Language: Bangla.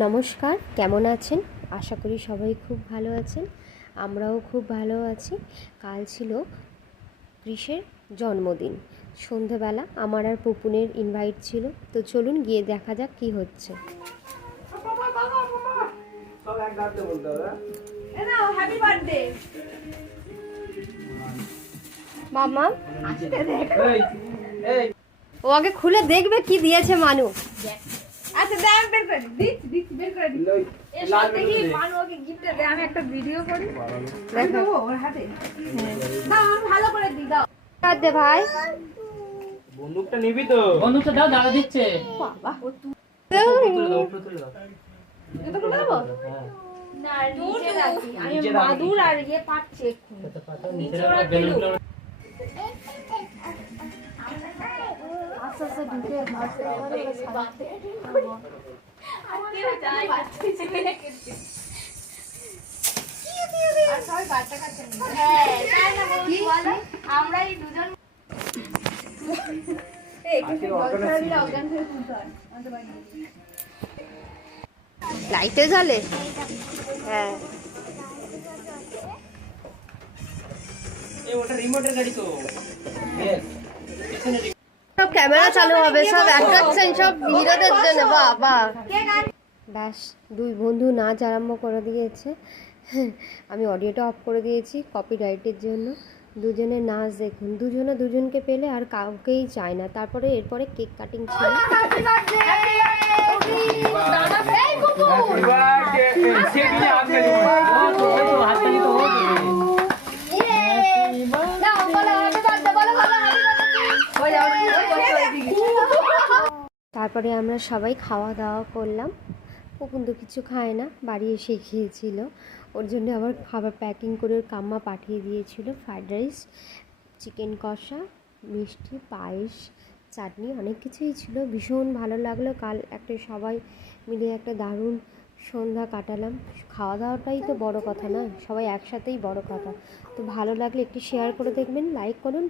নমস্কার, কেমন আছেন? আশা করি সবাই খুব ভালো আছেন। আমরাও খুব ভালো আছি। কাল ছিল কৃষের জন্মদিন। সন্ধেবেলা আমার আর পুপুনের ইনভাইট ছিল, তো চলুন গিয়ে দেখা যাক কি হচ্ছে। মামা ও আগে খুলে দেখবে কি দিয়েছে মানু। আচ্ছা দেখ বের করে দিচ্ছি বের করে দিই এর সাথে কি মানু ওকে গিফট দে আমি একটা ভিডিও করি দেখো ওর হাতে দাও আমি ভালো করে দিই দাও কাট দে ভাই। বন্দুকটা নিবি তো? বন্দুকটা দাও, দাদা দিচ্ছে। বাবা ও তুই এটা করে দেবো না নিচে রাখি আমি মাদুর আর ইয়ে পাচ্ছি এক্ষুনি নিচে রাখি আস্তে আস্তে ঢুকে ভাসতে করে সাথে আর কি যায় বাচ্চা আর সবাই বাচ্চা কাচ্চা নিয়ে হ্যাঁ তাই না বলো আমরাই দুজন এই কিছু বলছার দিলে অজ্ঞান হয়ে তুলতে হয় আমাদের বাড়ি লাইটে জ্বলে। হ্যাঁ এই ওটা রিমোটের গাড়ি তো। यस সব ক্যামেরা চালু হবে, সব অ্যাট্রাকশন, সব হিরোদের জন্য। বাবা ব্যাস, দুই বন্ধু নাচ আরম্ভ করে দিয়েছে। আমি অডিওটা অফ করে দিয়েছি কপিরাইটের জন্য। দুজনে নাচ দেখুন, দুজনে দুজনকে পেলে আর কাউকেই চায় না। তারপরে এরপরে কেক কাটিং ছিল। তারপরে আমরা সবাই খাওয়া দাওয়া করলাম। ও কিন্তু কিছু খায় না, বাড়ি এসে খেয়েছিল। ওর জন্য আবার খাবার প্যাকিং করে ওর কাম্মা পাঠিয়ে দিয়েছিল। ফ্রাইড রাইস, চিকেন কষা, মিষ্টি, পায়েস, চাটনি, অনেক কিছুই ছিল। ভীষণ ভালো লাগলো। কাল একটা সবাই মিলে একটা দারুণ সন্ধ্যা কাটালাম। খাওয়া দাওয়াটাই তো বড় কথা না, সবাই একসাথেই বড় কথা। তো ভালো লাগলে একটু শেয়ার করে দেখবেন, লাইক করুন।